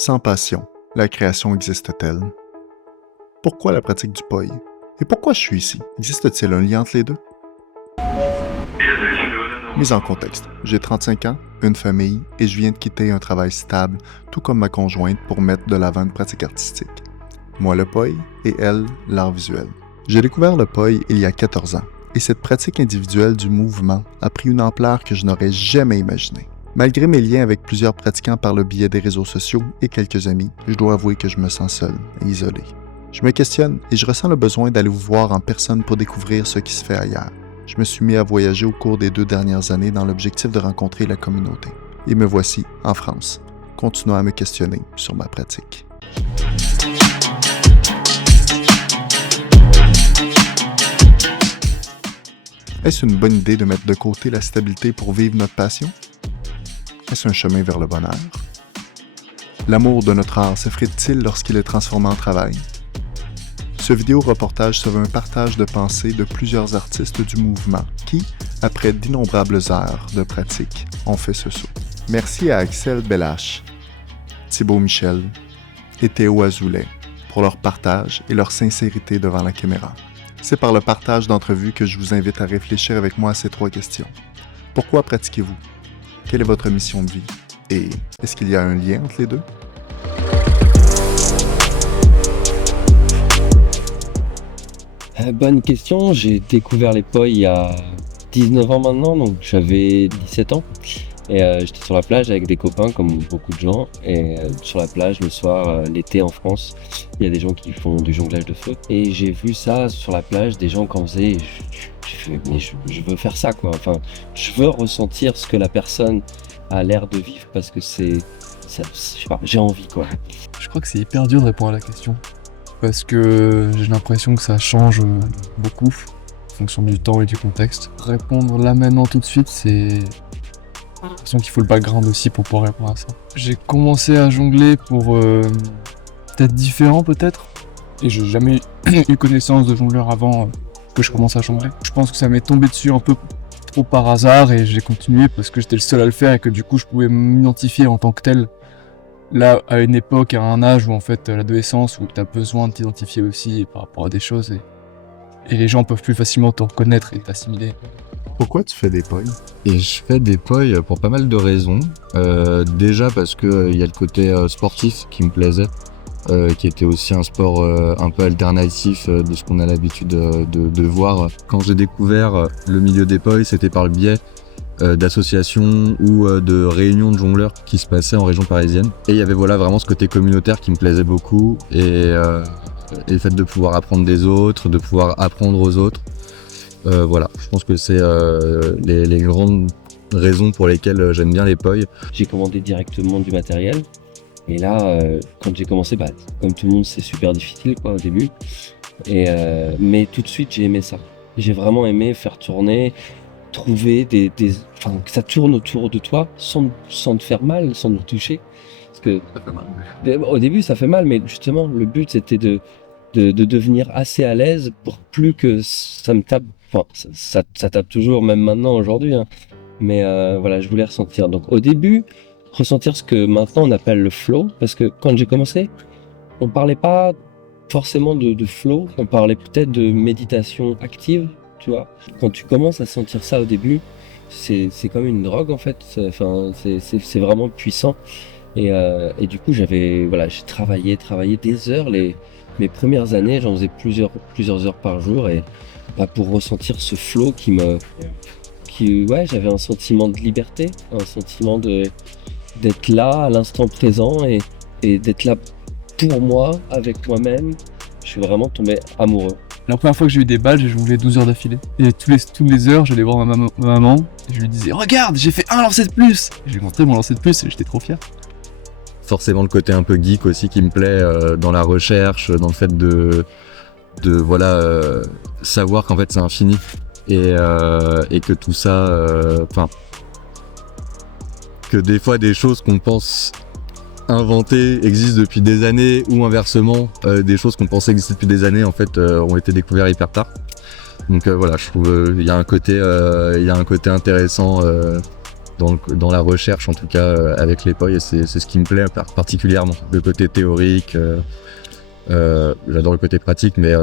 Sans passion, la création existe-t-elle? Pourquoi la pratique du POI? Et pourquoi je suis ici? Existe-t-il un lien entre les deux? Mise en contexte, j'ai 35 ans, une famille et je viens de quitter un travail stable, tout comme ma conjointe, pour mettre de l'avant une pratique artistique. Moi le POI et elle l'art visuel. J'ai découvert le POI il y a 14 ans et cette pratique individuelle du mouvement a pris une ampleur que je n'aurais jamais imaginée. Malgré mes liens avec plusieurs pratiquants par le biais des réseaux sociaux et quelques amis, je dois avouer que je me sens seul et isolé. Je me questionne et je ressens le besoin d'aller vous voir en personne pour découvrir ce qui se fait ailleurs. Je me suis mis à voyager au cours des 2 dernières années dans l'objectif de rencontrer la communauté. Et me voici, en France, continuant à me questionner sur ma pratique. Est-ce une bonne idée de mettre de côté la stabilité pour vivre notre passion? Est-ce un chemin vers le bonheur? L'amour de notre art s'effrite-t-il lorsqu'il est transformé en travail? Ce vidéo-reportage se veut un partage de pensées de plusieurs artistes du mouvement qui, après d'innombrables heures de pratique, ont fait ce saut. Merci à Axel Bellache, Thibaut Michel et Théo Azoulay pour leur partage et leur sincérité devant la caméra. C'est par le partage d'entrevues que je vous invite à réfléchir avec moi à ces 3 questions. Pourquoi pratiquez-vous? Quelle est votre mission de vie? Et est-ce qu'il y a un lien entre les deux? Bonne question, j'ai découvert les POI il y a 19 ans maintenant, donc j'avais 17 ans. Et j'étais sur la plage avec des copains comme beaucoup de gens. Et sur la plage le soir, l'été en France, il y a des gens qui font du jonglage de feu. Et j'ai vu ça sur la plage, des gens qui en faisaient. Et mais je veux faire ça quoi. Enfin, je veux ressentir ce que la personne a l'air de vivre parce que je sais pas, j'ai envie quoi. Je crois que c'est hyper dur de répondre à la question. Parce que j'ai l'impression que ça change beaucoup en fonction du temps et du contexte. Répondre là maintenant tout de suite, c'est... J'ai l'impression qu'il faut le background aussi pour pouvoir répondre à ça. J'ai commencé à jongler pour peut-être différent peut-être. Et j'ai jamais eu connaissance de jongleur avant que je commence à jongler. Je pense que ça m'est tombé dessus un peu trop par hasard et j'ai continué parce que j'étais le seul à le faire et que du coup je pouvais m'identifier en tant que tel. Là, à une époque, à un âge où en fait l'adolescence, où tu as besoin de t'identifier aussi par rapport à des choses et les gens peuvent plus facilement te reconnaître et t'assimiler. Pourquoi tu fais des POI? Et je fais des POI pour pas mal de raisons. Déjà parce que y a le côté sportif qui me plaisait, qui était aussi un sport un peu alternatif de ce qu'on a l'habitude de voir. Quand j'ai découvert le milieu des POI, c'était par le biais d'associations ou de réunions de jongleurs qui se passaient en région parisienne. Et il y avait vraiment ce côté communautaire qui me plaisait beaucoup et le fait de pouvoir apprendre des autres, de pouvoir apprendre aux autres. Je pense que c'est les grandes raisons pour lesquelles j'aime bien les POI. J'ai commandé directement du matériel et là quand j'ai commencé, comme tout le monde c'est super difficile quoi au début mais tout de suite j'ai aimé ça. J'ai vraiment aimé faire tourner, trouver que ça tourne autour de toi sans te faire mal, sans te toucher. Parce que Ça fait mal. au début ça fait mal, mais justement le but c'était de devenir assez à l'aise pour plus que ça me tape. Enfin, ça tape toujours, même maintenant, aujourd'hui. Hein. Mais je voulais ressentir. Donc au début, ressentir ce que maintenant on appelle le flow. Parce que quand j'ai commencé, on parlait pas forcément de flow, on parlait peut-être de méditation active, tu vois. Quand tu commences à sentir ça au début, c'est comme une drogue en fait. C'est vraiment puissant. Et du coup, j'ai travaillé des heures. Mes premières années, j'en faisais plusieurs heures par jour et pour ressentir ce flow j'avais un sentiment de liberté, un sentiment d'être là à l'instant présent et d'être là pour moi, avec moi-même. Je suis vraiment tombé amoureux. La première fois que j'ai eu des balles, j'ai jonglé 12 heures d'affilée. Et toutes les heures, j'allais voir ma maman et je lui disais « Regarde, j'ai fait un lancer de plus !» Je lui montrais mon lancer de plus et j'étais trop fier. Forcément le côté un peu geek aussi qui me plaît dans la recherche, dans le fait de savoir qu'en fait c'est infini et que tout ça, que des fois des choses qu'on pense inventées existent depuis des années ou inversement des choses qu'on pensait exister depuis des années en fait ont été découvertes hyper tard. Donc je trouve il y a un côté intéressant dans la recherche, en tout cas avec les POI, et c'est ce qui me plaît particulièrement. Le côté théorique, j'adore le côté pratique, mais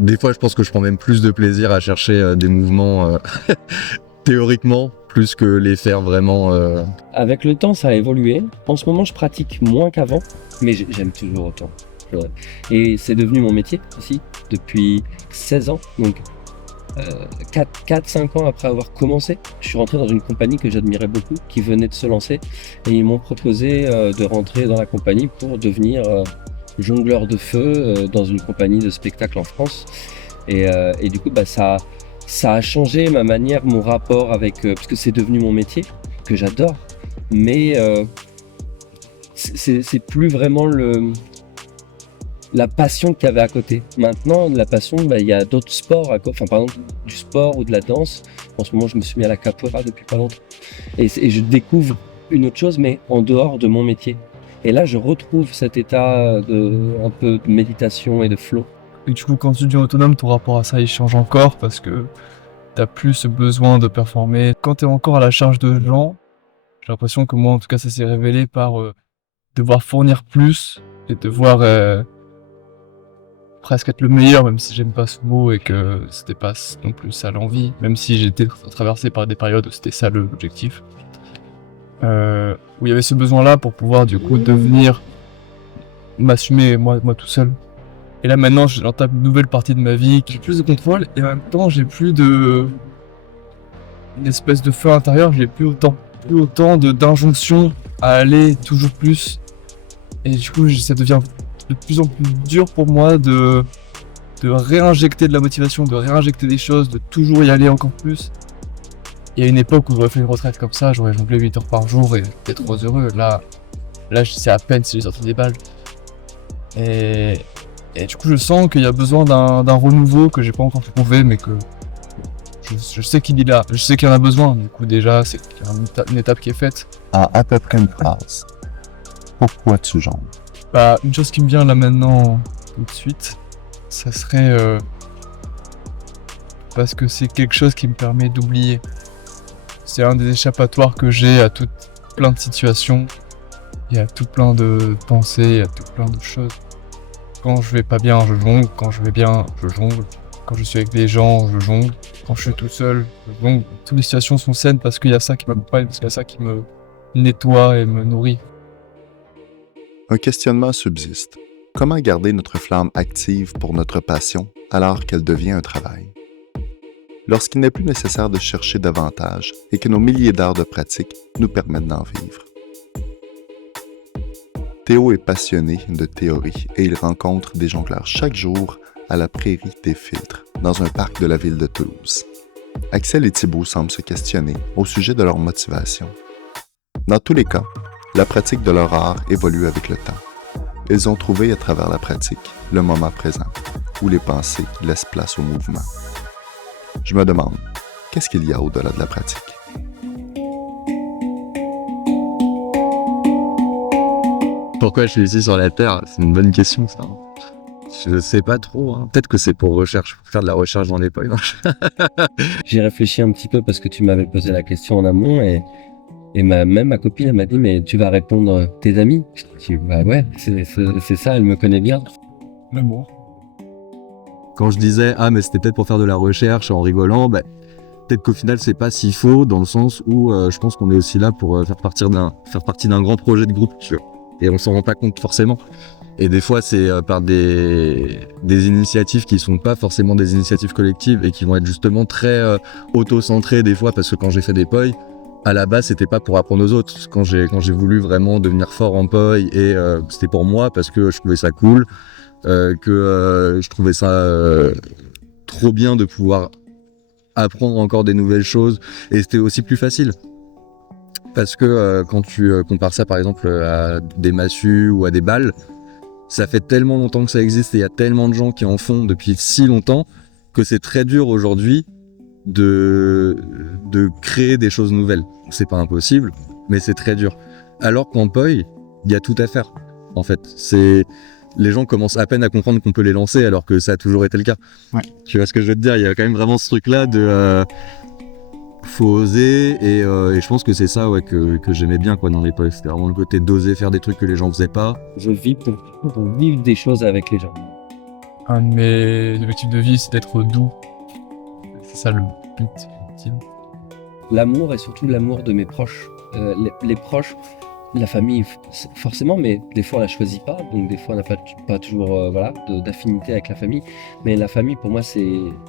des fois je pense que je prends même plus de plaisir à chercher des mouvements théoriquement plus que les faire vraiment. Avec le temps, ça a évolué. En ce moment, je pratique moins qu'avant, mais j'aime toujours autant. Et c'est devenu mon métier aussi depuis 16 ans. Donc 4-5 ans après avoir commencé, je suis rentré dans une compagnie que j'admirais beaucoup, qui venait de se lancer, et ils m'ont proposé de rentrer dans la compagnie pour devenir jongleur de feu dans une compagnie de spectacle en France. Et du coup, ça a changé ma manière, mon rapport avec, parce que c'est devenu mon métier, que j'adore, mais c'est plus vraiment la passion qu'il y avait à côté. Maintenant, la passion, il y a d'autres sports, enfin par exemple du sport ou de la danse. En ce moment, je me suis mis à la capoeira depuis pas longtemps. Et je découvre une autre chose, mais en dehors de mon métier. Et là, je retrouve cet état un peu de méditation et de flow. Et du coup, quand tu deviens autonome, ton rapport à ça, il change encore parce que t'as plus ce besoin de performer. Quand t'es encore à la charge de gens, j'ai l'impression que moi, en tout cas, ça s'est révélé par devoir fournir plus et devoir presque être le meilleur, même si j'aime pas ce mot et que c'était pas non plus ça l'envie, même si j'étais traversé par des périodes où c'était ça l'objectif. Où il y avait ce besoin-là pour pouvoir du coup devenir, m'assumer moi tout seul. Et là maintenant, j'entame une nouvelle partie de ma vie, j'ai plus de contrôle et en même temps j'ai plus une espèce de feu intérieur, j'ai plus autant d'injonction à aller toujours plus. Et du coup, ça devient de plus en plus dur pour moi de réinjecter de la motivation, de réinjecter des choses, de toujours y aller encore plus. Il y a une époque où j'aurais fait une retraite comme ça, j'aurais jonglé 8 heures par jour et j'étais trop heureux. Là, c'est à peine si j'ai sorti des balles. Et du coup, je sens qu'il y a besoin d'un renouveau que j'ai pas encore trouvé, mais que je sais qu'il est là. Je sais qu'il y en a besoin. Du coup, déjà, c'est une étape qui est faite. En à peu près une phrase. Pourquoi tu jongles? Une chose qui me vient là maintenant, tout de suite, ça serait parce que c'est quelque chose qui me permet d'oublier. C'est un des échappatoires que j'ai à plein de situations. Il y a tout plein de pensées, il y a tout plein de choses. Quand je vais pas bien, je jongle. Quand je vais bien, je jongle. Quand je suis avec des gens, je jongle. Quand je suis tout seul, je jongle. Toutes les situations sont saines parce qu'il y a ça qui m'accompagne, parce qu'il y a ça qui me nettoie et me nourrit. Un questionnement subsiste. Comment garder notre flamme active pour notre passion alors qu'elle devient un travail? Lorsqu'il n'est plus nécessaire de chercher davantage et que nos milliers d'heures de pratique nous permettent d'en vivre. Théo est passionné de théorie et il rencontre des jongleurs chaque jour à la Prairie des Filtres, dans un parc de la ville de Toulouse. Axel et Thibaut semblent se questionner au sujet de leur motivation. Dans tous les cas, la pratique de leur art évolue avec le temps. Ils ont trouvé à travers la pratique le moment présent, où les pensées laissent place au mouvement. Je me demande, qu'est-ce qu'il y a au-delà de la pratique? Pourquoi je suis ici sur la Terre? C'est une bonne question, ça. Je sais pas trop. Peut-être que c'est pour faire de la recherche dans les POI. J'ai réfléchi un petit peu parce que tu m'avais posé la question en amont et même ma copine elle m'a dit mais tu vas répondre tes amis. Je dis ouais, c'est ça, elle me connaît bien. L'amour. Quand je disais mais c'était peut-être pour faire de la recherche en rigolant, peut-être qu'au final c'est pas si faux dans le sens où je pense qu'on est aussi là pour faire partie d'un grand projet de groupe, tu vois. Et on s'en rend pas compte forcément. Et des fois c'est par des initiatives qui sont pas forcément des initiatives collectives et qui vont être justement très auto-centrées des fois, parce que quand j'ai fait des POI, à la base c'était pas pour apprendre aux autres. Quand j'ai voulu vraiment devenir fort en POI et c'était pour moi parce que je trouvais ça cool, que je trouvais ça trop bien de pouvoir apprendre encore des nouvelles choses, et c'était aussi plus facile. Parce que quand tu compares ça par exemple à des massues ou à des balles, ça fait tellement longtemps que ça existe et il y a tellement de gens qui en font depuis si longtemps que c'est très dur aujourd'hui de créer des choses nouvelles. C'est pas impossible, mais c'est très dur. Alors qu'en POI, il y a tout à faire. En fait, les gens commencent à peine à comprendre qu'on peut les lancer alors que ça a toujours été le cas. Ouais. Tu vois ce que je veux te dire? Il y a quand même vraiment ce truc-là de faut oser et je pense que c'est ça que j'aimais bien quoi dans les poils. C'était vraiment le côté d'oser faire des trucs que les gens faisaient pas. Je vis pour vivre des choses avec les gens. Un de mes objectifs de vie, c'est d'être doux. C'est ça le but ultime. L'amour et surtout l'amour de mes proches. Les proches, la famille forcément, mais des fois on la choisit pas, donc des fois on n'a pas toujours d'affinité avec la famille. Mais la famille pour moi c'est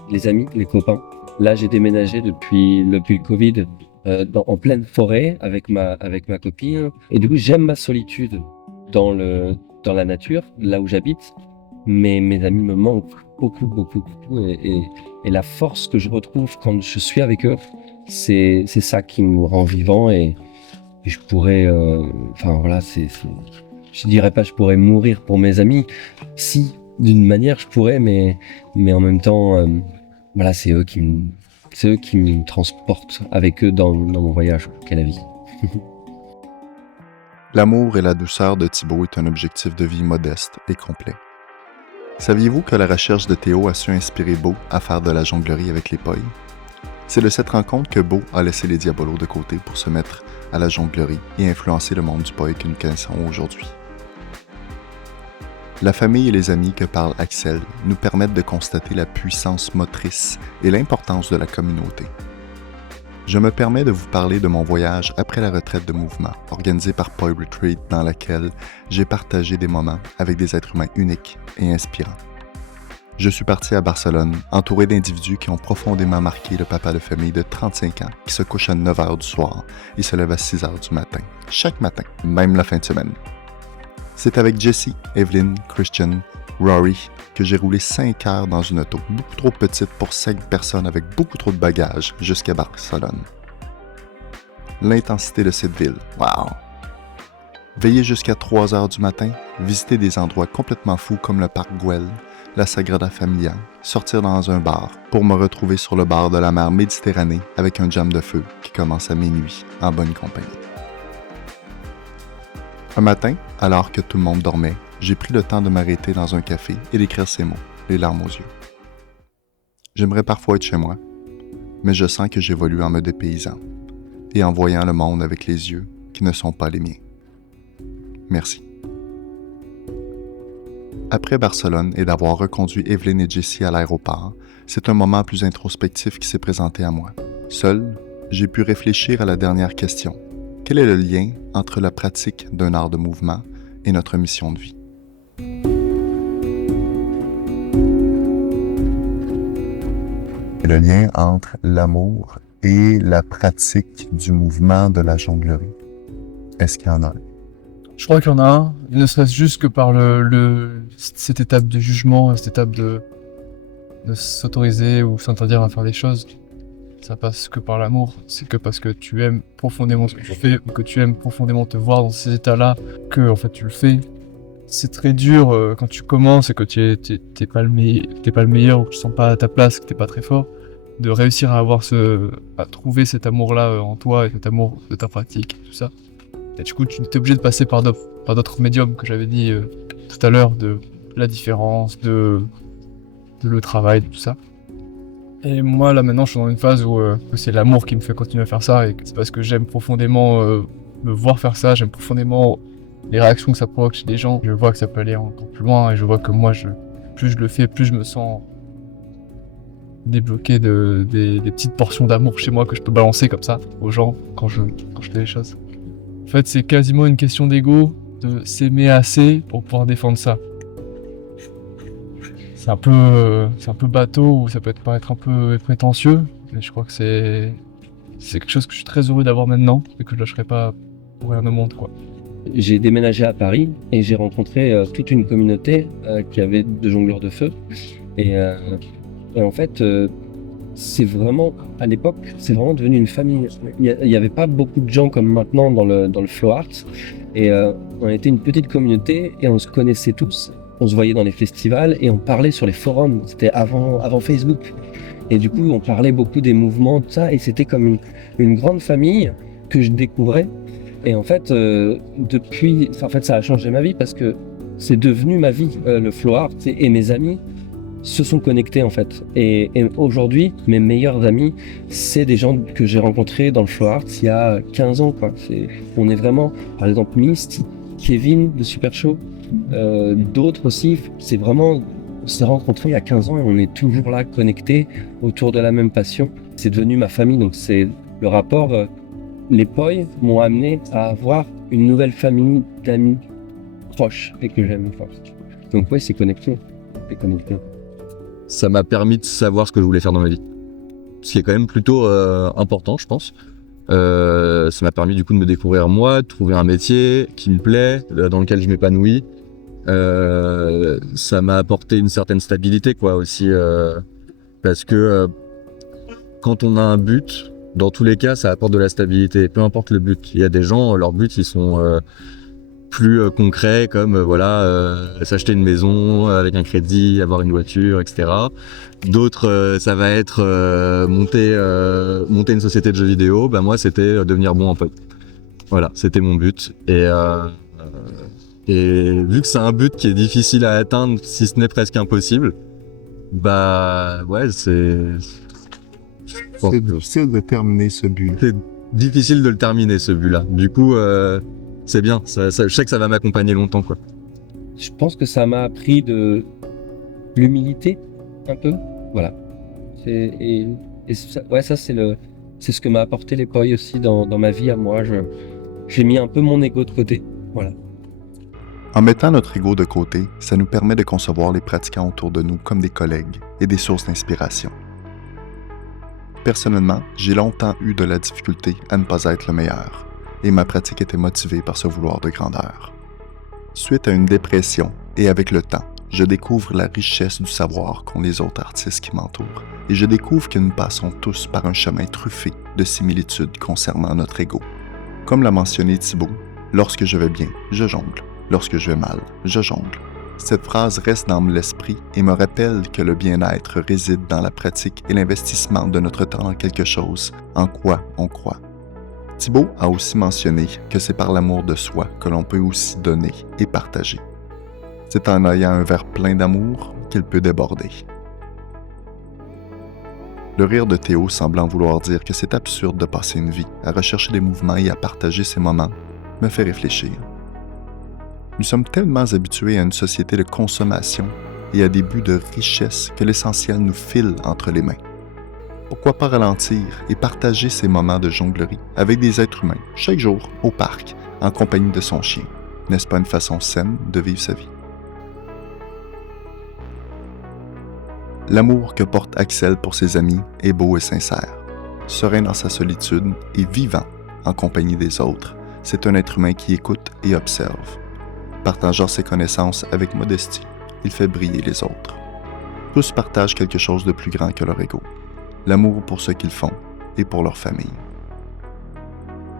les amis, les copains. Là j'ai déménagé depuis le Covid en pleine forêt avec ma copine et du coup j'aime ma solitude dans la nature, là où j'habite. Mais mes amis me manquent beaucoup et la force que je retrouve quand je suis avec eux, c'est ça qui me rend vivant et je pourrais, je dirais pas je pourrais mourir pour mes amis. Si, d'une manière je pourrais, mais en même temps, c'est eux qui me transportent avec eux dans mon voyage qu'est la vie. L'amour et la douceur de Thibaut est un objectif de vie modeste et complet. Saviez-vous que la recherche de Théo a su inspirer Beau à faire de la jonglerie avec les poils? C'est de cette rencontre que Beau a laissé les diabolos de côté pour se mettre à la jonglerie et influencer le monde du poil que nous connaissons aujourd'hui. La famille et les amis que parle Axel nous permettent de constater la puissance motrice et l'importance de la communauté. Je me permets de vous parler de mon voyage après la retraite de mouvement, organisé par Poil Retreat, dans laquelle j'ai partagé des moments avec des êtres humains uniques et inspirants. Je suis parti à Barcelone, entouré d'individus qui ont profondément marqué le papa de famille de 35 ans, qui se couche à 9 h du soir et se lève à 6 h du matin, chaque matin, même la fin de semaine. C'est avec Jessie, Evelyn, Christian, Rory, que j'ai roulé 5 heures dans une auto, beaucoup trop petite pour 5 personnes avec beaucoup trop de bagages, jusqu'à Barcelone. L'intensité de cette ville, wow! Veiller jusqu'à 3 heures du matin, visiter des endroits complètement fous comme le parc Güell, la Sagrada Familia, sortir dans un bar pour me retrouver sur le bord de la mer Méditerranée avec un jam de feu qui commence à minuit en bonne compagnie. Un matin, alors que tout le monde dormait, j'ai pris le temps de m'arrêter dans un café et d'écrire ces mots, les larmes aux yeux. J'aimerais parfois être chez moi, mais je sens que j'évolue en me dépaysant et en voyant le monde avec les yeux qui ne sont pas les miens. Merci. Après Barcelone et d'avoir reconduit Evelyn et Jessie à l'aéroport, c'est un moment plus introspectif qui s'est présenté à moi. Seul, j'ai pu réfléchir à la dernière question. Quel est le lien entre la pratique d'un art de mouvement et notre mission de vie? Le lien entre l'amour et la pratique du mouvement de la jonglerie. Est-ce qu'il y en a un? Je crois qu'il y en a un, ne serait-ce juste que par cette étape de jugement, cette étape de s'autoriser ou s'interdire à faire des choses. Ça passe que par l'amour, c'est que parce que tu aimes profondément ce que tu fais, ou que tu aimes profondément te voir dans ces états-là, que en fait tu le fais. C'est très dur quand tu commences et que t'es pas le meilleur, ou que tu sens pas à ta place, que t'es pas très fort, de réussir à trouver cet amour-là en toi et cet amour de ta pratique, tout ça. Et du coup, tu es obligé de passer par d'autres médiums que j'avais dit tout à l'heure, de la différence, de le travail, tout ça. Et moi, là, maintenant, je suis dans une phase où c'est l'amour qui me fait continuer à faire ça, et c'est parce que j'aime profondément me voir faire ça, j'aime profondément les réactions que ça provoque chez des gens. Je vois que ça peut aller encore plus loin, et je vois que moi, plus je le fais, plus je me sens débloqué des petites portions d'amour chez moi que je peux balancer comme ça aux gens quand je fais les choses. En fait, c'est quasiment une question d'ego, de s'aimer assez pour pouvoir défendre ça. C'est un peu bateau, ou ça peut paraître un peu prétentieux, mais je crois que c'est quelque chose que je suis très heureux d'avoir maintenant et que je lâcherai pas pour rien au monde, quoi. J'ai déménagé à Paris et j'ai rencontré toute une communauté qui avait de jongleurs de feu. Et en fait, c'est vraiment, à l'époque, c'est vraiment devenu une famille. Il n'y avait pas beaucoup de gens comme maintenant dans le flow art. Et on était une petite communauté et on se connaissait tous. On se voyait dans les festivals et on parlait sur les forums. C'était avant Facebook. Et du coup, on parlait beaucoup des mouvements, tout ça. Et c'était comme une grande famille que je découvrais. Et en fait, ça a changé ma vie parce que c'est devenu ma vie, le flow art et mes amis se sont connectés en fait. Et aujourd'hui, mes meilleurs amis, c'est des gens que j'ai rencontrés dans le Flow Arts il y a 15 ans, quoi. On est vraiment, par exemple, Mist, Kevin de Super Show, d'autres aussi. C'est vraiment, on s'est rencontrés il y a 15 ans et on est toujours là, connectés autour de la même passion. C'est devenu ma famille, donc c'est le rapport. Les Poi m'ont amené à avoir une nouvelle famille d'amis proches et que j'aime fort. Donc ouais, c'est connecté. Ça m'a permis de savoir ce que je voulais faire dans ma vie. Ce qui est quand même plutôt important, je pense. Ça m'a permis du coup de me découvrir moi, de trouver un métier qui me plaît, dans lequel je m'épanouis. Ça m'a apporté une certaine stabilité, quoi, aussi. Parce que quand on a un but, dans tous les cas, ça apporte de la stabilité, peu importe le but. Il y a des gens, leurs buts, ils sont plus concrets, comme s'acheter une maison avec un crédit, avoir une voiture, etc. D'autres, ça va être monter une société de jeux vidéo. Bah moi, c'était devenir bon en pote. Voilà, c'était mon but. Et vu que c'est un but qui est difficile à atteindre, si ce n'est presque impossible, bah ouais, c'est difficile de terminer ce but. C'est difficile de le terminer, ce but-là. Du coup, c'est bien. Je sais que ça va m'accompagner longtemps, quoi. Je pense que ça m'a appris de l'humilité, un peu. Voilà. Ça, c'est ce que m'a apporté les Poi aussi dans ma vie à moi. J'ai mis un peu mon ego de côté. Voilà. En mettant notre ego de côté, ça nous permet de concevoir les pratiquants autour de nous comme des collègues et des sources d'inspiration. Personnellement, j'ai longtemps eu de la difficulté à ne pas être le meilleur, et ma pratique était motivée par ce vouloir de grandeur. Suite à une dépression, et avec le temps, je découvre la richesse du savoir qu'ont les autres artistes qui m'entourent, et je découvre que nous passons tous par un chemin truffé de similitudes concernant notre ego. Comme l'a mentionné Thibaut, lorsque je vais bien, je jongle. Lorsque je vais mal, je jongle. Cette phrase reste dans l'esprit et me rappelle que le bien-être réside dans la pratique et l'investissement de notre temps dans quelque chose en quoi on croit. Thibaut a aussi mentionné que c'est par l'amour de soi que l'on peut aussi donner et partager. C'est en ayant un verre plein d'amour qu'il peut déborder. Le rire de Théo semblant vouloir dire que c'est absurde de passer une vie à rechercher des mouvements et à partager ces moments me fait réfléchir. Nous sommes tellement habitués à une société de consommation et à des buts de richesse que l'essentiel nous file entre les mains. Pourquoi pas ralentir et partager ces moments de jonglerie avec des êtres humains, chaque jour, au parc, en compagnie de son chien? N'est-ce pas une façon saine de vivre sa vie? L'amour que porte Axel pour ses amis est beau et sincère. Serein dans sa solitude et vivant en compagnie des autres, c'est un être humain qui écoute et observe. Partageant ses connaissances avec modestie, il fait briller les autres. Tous partagent quelque chose de plus grand que leur ego, l'amour pour ce qu'ils font et pour leur famille.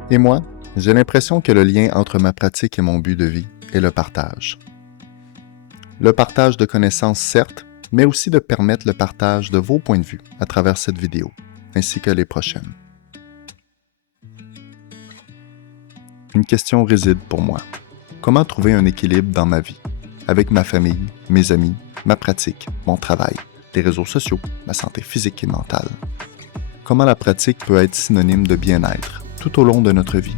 Et moi, j'ai l'impression que le lien entre ma pratique et mon but de vie est le partage. Le partage de connaissances, certes, mais aussi de permettre le partage de vos points de vue à travers cette vidéo, ainsi que les prochaines. Une question réside pour moi. Comment trouver un équilibre dans ma vie, avec ma famille, mes amis, ma pratique, mon travail, les réseaux sociaux, ma santé physique et mentale? Comment la pratique peut être synonyme de bien-être tout au long de notre vie?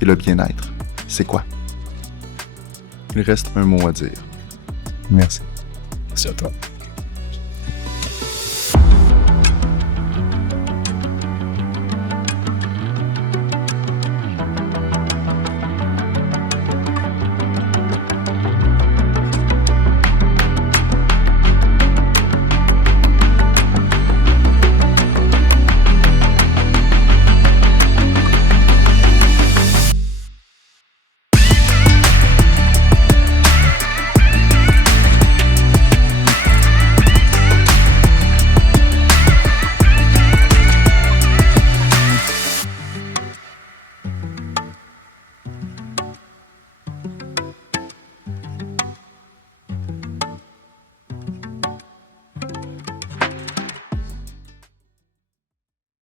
Et le bien-être, c'est quoi? Il reste un mot à dire. Merci. Merci à toi.